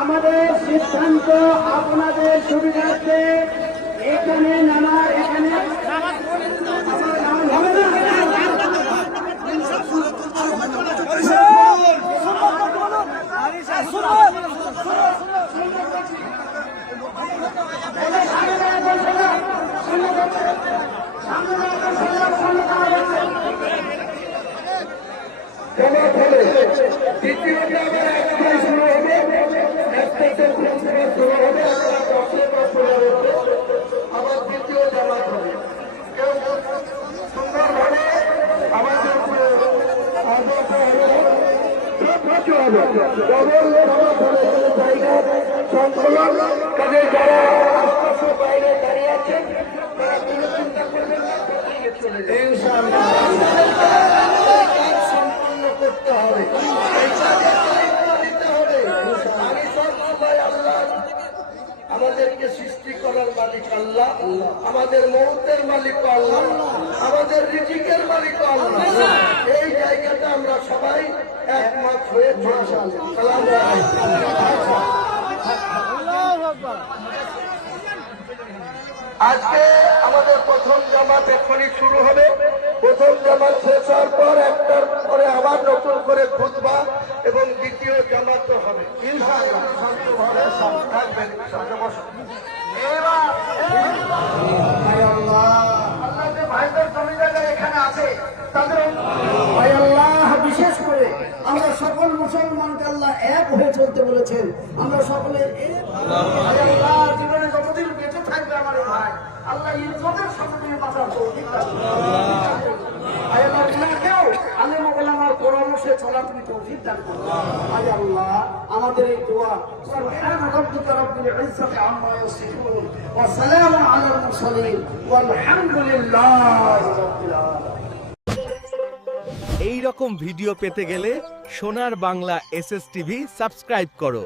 আমাদের সিদ্ধান্ত আপনাদের সুবিধার্থে এখানে নামার এখানে কাজে যারা আশপাশের বাইরে দাঁড়িয়ে আছেন তারা চিন্তা করবেন না, সম্পূর্ণ করতে হবে। আমাদেরকে সৃষ্টি করার মালিক আল্লাহ, আমাদের মৌতের মালিক আল্লাহ, আমাদের রিজিকের মালিক আল্লাহ। এই জায়গাটা আমরা সবাই একমত হয়ে আজকে আমাদের প্রথম জামাত এখনই শুরু হবে। প্রথম জামাত শেষ হওয়ার পর একটার পরে আবার নতুন করে খুতবা এবং দ্বিতীয় জামাত হবে। ইনশাআল্লাহ শান্তভাবে সব থাকবেন। আল্লাহ যে ভাইদের জমিদার এখানে আছে তাদের ভাই আল্লাহ বিশেষ করে আমরা সকল মুসলমানকে আল্লাহ এক হয়ে চলতে বলেছেন। আমরা সকলে আল্লাহ জীবনে যতদিন বেঁচে থাকবে আমার ভাই আল্লাহ ইজ্জতের সাথে বাঁচার তৌফিক দান আমার পরামর্শে চলা তুমি তৌফিক দান করো। আয় আল্লাহ আমাদের এই দোয়া সুবহান রাব্বিকা রাব্বিল ইজ্জাতি আম্মা ইয়াসিফুন ওয়া সালামুন আলাল মুরসালিন ওয়ালহামদুলিল্লাহি রাব্বিল আলামিন। এই রকম ভিডিও পেতে গেলে সোনার বাংলা এসএস টিভি সাবস্ক্রাইব করো।